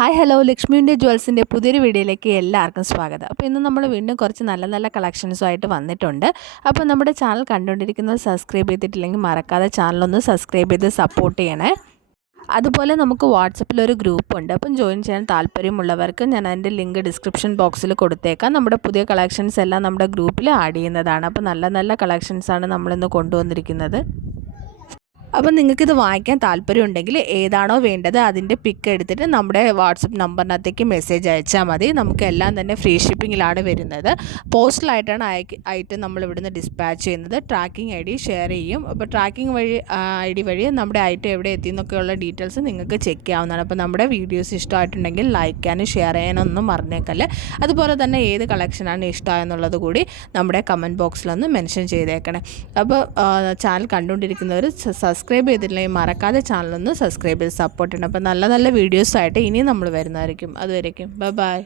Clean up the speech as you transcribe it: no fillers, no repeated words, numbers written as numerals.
Hi hello ലക്ഷ്മിയുടെ ജ്വൽസിൻ്റെ പുതിയൊരു വീഡിയോയിലേക്ക് എല്ലാവർക്കും സ്വാഗതം. അപ്പോൾ ഇന്ന് നമ്മൾ വീണ്ടും കുറച്ച് നല്ല നല്ല കളക്ഷൻസുമായിട്ട് വന്നിട്ടുണ്ട്. അപ്പോൾ നമ്മുടെ ചാനൽ കണ്ടുകൊണ്ടിരിക്കുന്നത് സബ്സ്ക്രൈബ് ചെയ്തിട്ടില്ലെങ്കിൽ മറക്കാതെ ചാനലൊന്ന് സബ്സ്ക്രൈബ് ചെയ്ത് സപ്പോർട്ട് ചെയ്യണേ. അതുപോലെ നമുക്ക് വാട്സപ്പിൽ ഒരു ഗ്രൂപ്പുണ്ട്. അപ്പം ജോയിൻ ചെയ്യാൻ താല്പര്യമുള്ളവർക്ക് ഞാൻ അതിൻ്റെ ലിങ്ക് ഡിസ്ക്രിപ്ഷൻ ബോക്സിൽ കൊടുത്തേക്കാം. നമ്മുടെ പുതിയ കളക്ഷൻസ് എല്ലാം നമ്മുടെ ഗ്രൂപ്പിൽ ആഡ് ചെയ്യുന്നതാണ്. അപ്പോൾ നല്ല നല്ല കളക്ഷൻസാണ് നമ്മളിന്ന് കൊണ്ടുവന്നിരിക്കുന്നത്. അപ്പോൾ നിങ്ങൾക്കിത് വാങ്ങിക്കാൻ താല്പര്യമുണ്ടെങ്കിൽ ഏതാണോ വേണ്ടത് അതിൻ്റെ പിക്ക് എടുത്തിട്ട് നമ്മുടെ വാട്സപ്പ് നമ്പറിനകത്തേക്ക് മെസ്സേജ് അയച്ചാൽ മതി. നമുക്ക് എല്ലാം തന്നെ ഫ്രീ ഷിപ്പിങ്ങിലാണ് വരുന്നത്. പോസ്റ്റലായിട്ടാണ് ഐറ്റം നമ്മൾ ഇവിടുന്ന് ഡിസ്പാച്ച് ചെയ്യുന്നത്. ട്രാക്കിംഗ് ഐ ഡി ഷെയർ ചെയ്യും. അപ്പോൾ ട്രാക്കിംഗ് ഐ ഡി വഴി നമ്മുടെ ഐറ്റം എവിടെ എത്തിയെന്നൊക്കെയുള്ള ഡീറ്റെയിൽസ് നിങ്ങൾക്ക് ചെക്ക് ചെയ്യാവുന്നതാണ്. അപ്പോൾ നമ്മുടെ വീഡിയോസ് ഇഷ്ടമായിട്ടുണ്ടെങ്കിൽ ലൈക്ക് ചെയ്യാനും ഷെയർ ചെയ്യാനൊന്നും മറന്നേക്കല്ലേ. അതുപോലെ തന്നെ ഏത് കളക്ഷനാണ് ഇഷ്ടമായെന്നുള്ളത് കൂടി നമ്മുടെ കമൻറ്റ് ബോക്സിലൊന്ന് മെൻഷൻ ചെയ്തേക്കണേ. അപ്പോൾ ചാനൽ കണ്ടുകൊണ്ടിരിക്കുന്നവർ സബ്സ്ക്രൈബ് ചെയ്തിട്ടില്ലെങ്കിൽ മറക്കാതെ ചാനലൊന്ന് സബ്സ്ക്രൈബ് ചെയ്ത് സപ്പോർട്ട് ചെയ്യണം. അപ്പോൾ നല്ല നല്ല വീഡിയോസായിട്ട് ഇനിയും നമ്മൾ വരുന്നതായിരിക്കും. അതുവരേക്കും ബൈ.